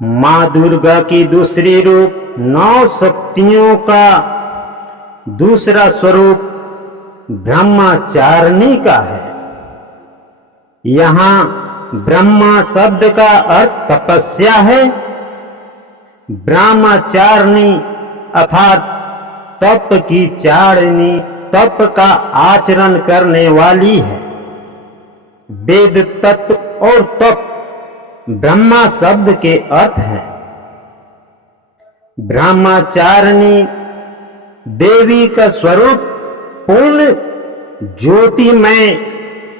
माँ दुर्गा की दूसरी रूप 9 शक्तियों का दूसरा स्वरूप ब्रह्मचारिणी का है। यहाँ ब्रह्मा शब्द का अर्थ तपस्या है। ब्रह्मचारिणी अर्थात तप की चारिणी, तप का आचरण करने वाली है। वेद तत्व और तप ब्रह्मा शब्द के अर्थ है। ब्रह्मचारिणी देवी का स्वरूप पूर्ण ज्योतिमय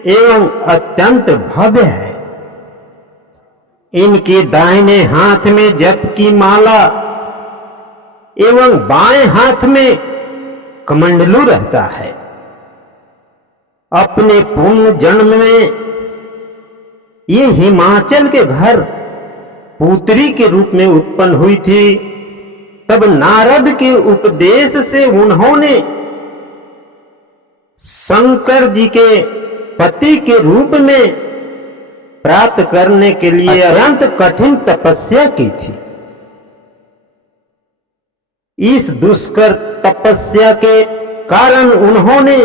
एवं अत्यंत भव्य है। इनके दाहिने हाथ में जप की माला एवं बाएं हाथ में कमंडलू रहता है। अपने पूर्ण जन्म में ये हिमाचल के घर पुत्री के रूप में उत्पन्न हुई थी। तब नारद के उपदेश से उन्होंने शंकर जी के पति के रूप में प्राप्त करने के लिए अत्यंत कठिन तपस्या की थी। इस दुष्कर तपस्या के कारण उन्होंने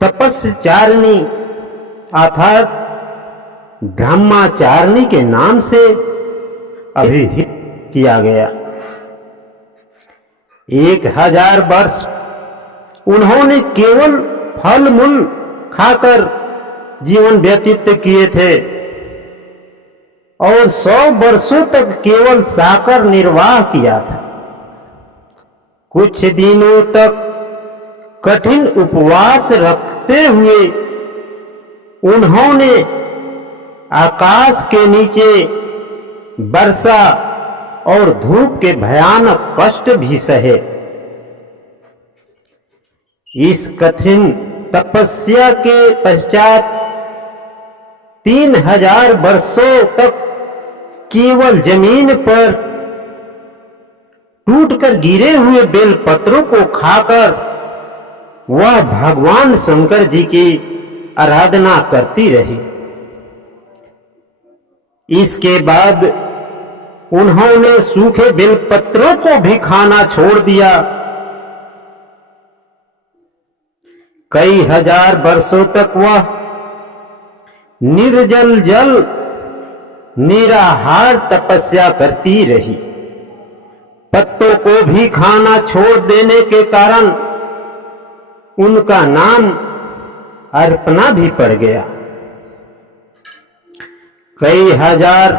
तपस्चारिणी अर्थात ब्रह्मचारिणी के नाम से अभिहित किया गया। 1000 वर्ष उन्होंने केवल फल मूल खाकर जीवन व्यतीत किए थे और 100 वर्षों तक केवल साकर निर्वाह किया था। कुछ दिनों तक कठिन उपवास रखते हुए उन्होंने आकाश के नीचे वर्षा और धूप के भयानक कष्ट भी सहे। इस कठिन तपस्या के पश्चात 3000 वर्षों तक केवल जमीन पर टूटकर गिरे हुए बेलपत्रों को खाकर वह भगवान शंकर जी की आराधना करती रही। इसके बाद उन्होंने सूखे बेलपत्रों को भी खाना छोड़ दिया। कई हजार वर्षों तक वह निर्जल जल निराहार तपस्या करती रही। पत्तों को भी खाना छोड़ देने के कारण उनका नाम अर्पणा भी पड़ गया। कई हजार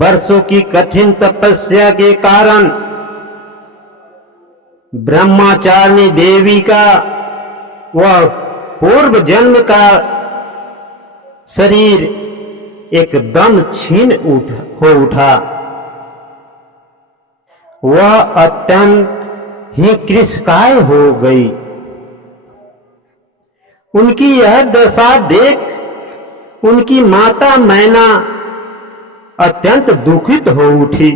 वर्षों की कठिन तपस्या के कारण ब्रह्मचारिणी देवी का वह पूर्व जन्म का शरीर एकदम छीन हो उठा। वह अत्यंत ही कृशकाय हो गई। उनकी यह दशा देख उनकी माता मैना अत्यंत दुखित हो उठी।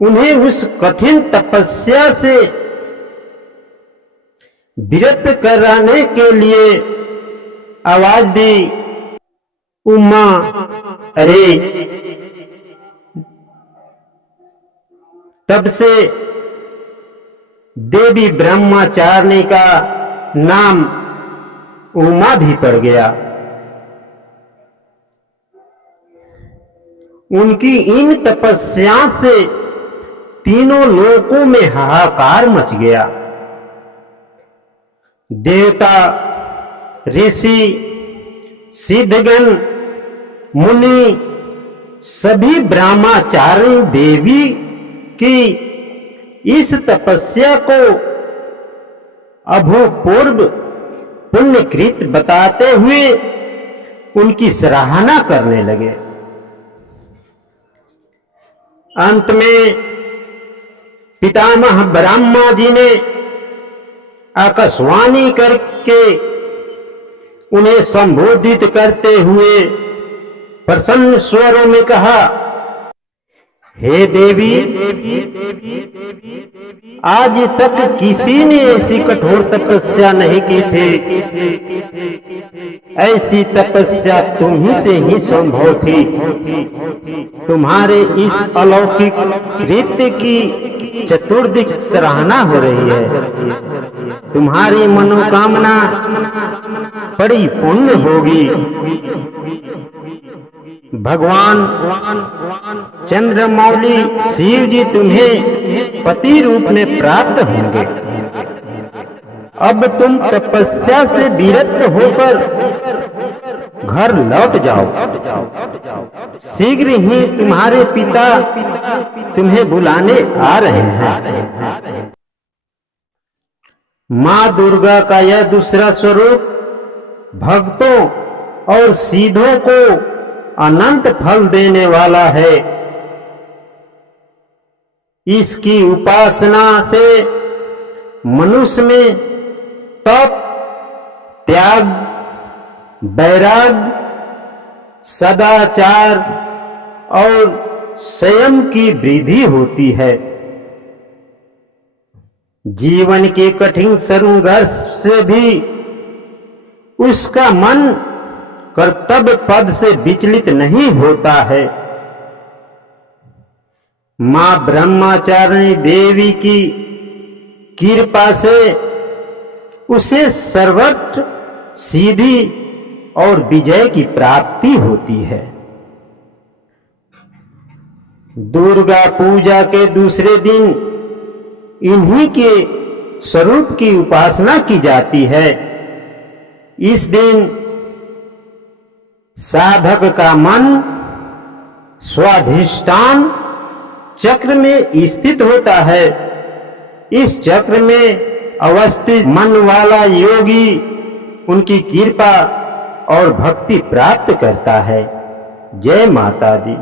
उन्हें उस कठिन तपस्या से विरत कराने के लिए आवाज दी, उमा अरे। तब से देवी ब्रह्मचारिणी का नाम उमा भी पड़ गया। उनकी इन तपस्या से तीनों लोकों में हाहाकार मच गया। देवता, ऋषि, सिद्धगण, मुनि सभी ब्रह्मचारिणी देवी की इस तपस्या को अभूतपूर्व पुण्यकृत बताते हुए उनकी सराहना करने लगे। अंत में पितामह ब्रह्मा जी ने आकाशवाणी करके उन्हें संबोधित करते हुए प्रसन्न स्वरों में कहा, हे देवी, आज तक किसी ने ऐसी कठोर तपस्या नहीं की थी। ऐसी तपस्या तुम ही से ही संभव थी। तुम्हारे इस अलौकिक कृत्य की चतुर्दिक सराहना हो रही है। तुम्हारी मनोकामना परिपूर्ण होगी। भगवान चंद्रमौली शिव जी तुम्हें पति रूप में प्राप्त होंगे। अब तुम तपस्या से विरक्त होकर घर लौट जाओ। शीघ्र ही तुम्हारे पिता तुम्हें बुलाने आ रहे हैं। माँ दुर्गा का यह दूसरा स्वरूप भक्तों और सिद्धों को अनंत फल देने वाला है। इसकी उपासना से मनुष्य में तप, त्याग, वैराग्य, सदाचार और संयम की वृद्धि होती है। जीवन के कठिन संघर्ष से भी उसका मन कर्तव्य पद से विचलित नहीं होता है। मां ब्रह्मचारिणी देवी की कृपा से उसे सर्वत्र सिद्धि और विजय की प्राप्ति होती है। दुर्गा पूजा के दूसरे दिन इन्हीं के स्वरूप की उपासना की जाती है। इस दिन साधक का मन स्वाधिष्ठान चक्र में स्थित होता है। इस चक्र में अवस्थित मन वाला योगी उनकी कृपा और भक्ति प्राप्त करता है। जय माता दी।